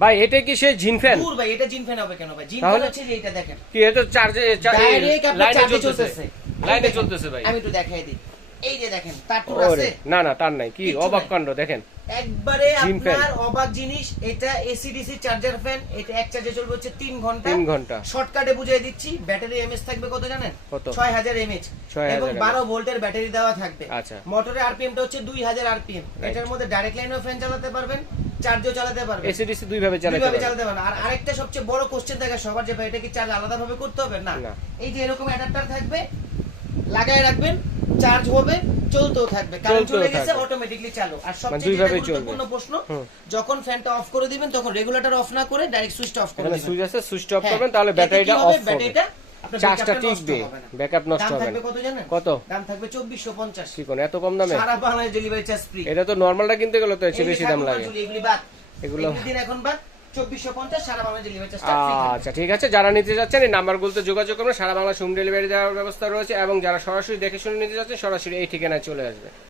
ভাই এটা কি সেই জিন ফ্যান? দূর ভাই, এটা জিন ফ্যান হবে কেন ভাই? জিন ফ্যান হচ্ছে যে এটা দেখেন কি এটা চার্জে ডাইরেক্ট আপনার লাইনে চার্জে চলতেছে, চলতেছে। লাইনে চলতেছে ভাই। আমি একটু দেখাই দিই, এই যে দেখেন তার টুর ওরে আছে। না না তার নাই, কি কিচ্ছু অবাক নাই। কাণ্ড দেখেন। একবারে জিন ফ্যান। আপনার অবাক জিনিস। এটা এসি ডিসি চার্জার ফ্যান। এটা এক চার্জে চলবে হচ্ছে 3 ঘন্টা। 3 ঘন্টা। শর্টকাটে বুঝিয়ে দিচ্ছি, ব্যাটারি এমএএইচ থাকবে কত জানেন? কত? 6000 এমএএইচ 6000 এবং 12 ভোল্টের ব্যাটারি দেওয়া থাকবে। আচ্ছা। মোটরের আরপিএমটা হচ্ছে 2000 আরপিএম। এটার মধ্যে ডাইরেক্ট লাইনেও ফ্যান চালাতে পারবেন, চার্জও চালাতে পারবেন, এসিডিসি দুই ভাবে চালাতে দুইভাবে পারবেন। চালাতে পারবেন। আর আরেকটা সবচেয়ে বড় কোশ্চেন থাকে সবার, যে ভাই এটা কি চার্জ আলাদা ভাবে করতে হবে? না, না। এই যে এরকম অ্যাডাপ্টার থাকবে, লাগায় রাখবেন, চার্জ হবে, চলতেও থাকবে, কারেন্ট চলতেও চলে গেছে থাকবে। অটোমেটিকলি চালু। আর মানে সবচেয়ে যেটা দুইভাবেই চলবে। গুরুত্বপূর্ণ প্রশ্ন, যখন ফ্যানটা অফ করে দিবেন তখন রেগুলেটর অফ না করে ডাইরেক্ট সুইচটা অফ করে এখানে দিবেন। সুইচ আছে, সুইচটা অফ হ্যাঁ, করবেন তাহলে এতে ব্যাটারিটা কি হবে? অফ হবে, ব্যাটারিটা আপনার চার্জটা ব্যাকআপটা নষ্ট টিকবে, হবে না। ব্যাকআপ নষ্ট দাম হবে থাকবে না। কত জানেন? কত? দাম থাকবে 2450। কি কোন এত কম দামে? সারা বাংলাদেশ ডেলিভারি চার্জ ফ্রি। এটা তো নরমালটা কিনতে গেলে তো এসে বেশি দাম লাগে। এগুলি বাদ, এগুলো এগুলি দিন এখন বাদ 2450, সারা বাংলাদেশ ডেলিভারি চার্জ ফ্রি। আচ্ছা ঠিক আছে, যারা নিতে যাচ্ছেন এই নাম্বারগুলোতে যোগাযোগ করবেন, সারা বাংলা হোম ডেলিভারি দেওয়ার ব্যবস্থা রয়েছে এবং যারা সরাসরি দেখে শুনে নিতে যাচ্ছেন সরাসরি এই ঠিকানায় চলে আসবে।